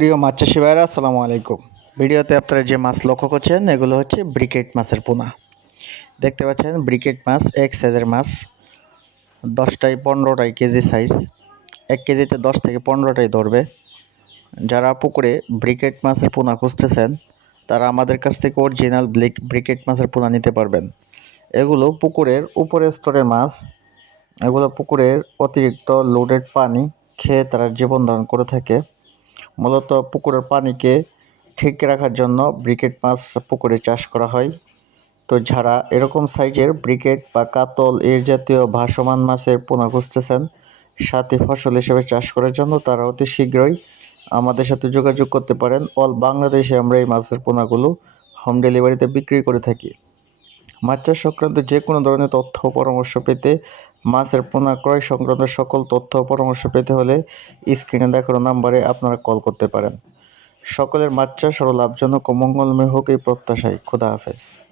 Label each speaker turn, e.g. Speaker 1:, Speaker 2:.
Speaker 1: প্রিয় মাছ চাষি ভাইরা আসসালামু আলাইকুম। ভিডিওতে আপনারা যে মাছ লক্ষ্য করছেন, এগুলো হচ্ছে ব্রিকেট মাছের পোনা। দেখতে পাচ্ছেন, ব্রিকেট মাছ, এক সাইজের মাছ দশটাই পনেরোটাই কেজি সাইজ এক কেজিতে দশ থেকে পনেরোটাই ধরবে। যারা পুকুরে ব্রিকেট মাছের পোনা খুঁজতেছেন, তারা আমাদের কাছ থেকে অরিজিনাল ব্লিক, ব্রিকেট মাছের পোনা নিতে পারবেন। এগুলো পুকুরের উপরের স্তরের মাছ, এগুলো পুকুরের অতিরিক্ত লোডেড পানি খেয়ে তারা জীবন ধারণ করে থাকে। মূলত পুকুরের পানিকে ঠিক রাখার জন্য ব্রিকেট মাছ পুকুরে চাষ করা হয়। তো যারা এরকম সাইজের ব্রিকেট বা কাতল এর জাতীয় ভাসমান মাছের পোনা খুঁজতেছেন, সাথে ফসল হিসেবে চাষ করার জন্য তারা অতি শীঘ্রই আমাদের সাথে যোগাযোগ করতে পারেন। অল বাংলাদেশে আমরা এই মাছের পোনাগুলো হোম ডেলিভারিতে বিক্রি করে থাকি। মাছ চাষ সংক্রান্ত যে কোনো ধরনের তথ্য পরামর্শ পেতে মাছের পোনা ক্রয় সংক্রান্ত সকল তথ্য পরামর্শ পেতে হলে স্ক্রিনে দেখানো নাম্বারে আপনারা কল করতে পারেন। সকলের মাছ চাষ আরও লাভজনক ও মঙ্গলময় হোক এই প্রত্যাশায়। খোদা হাফেজ।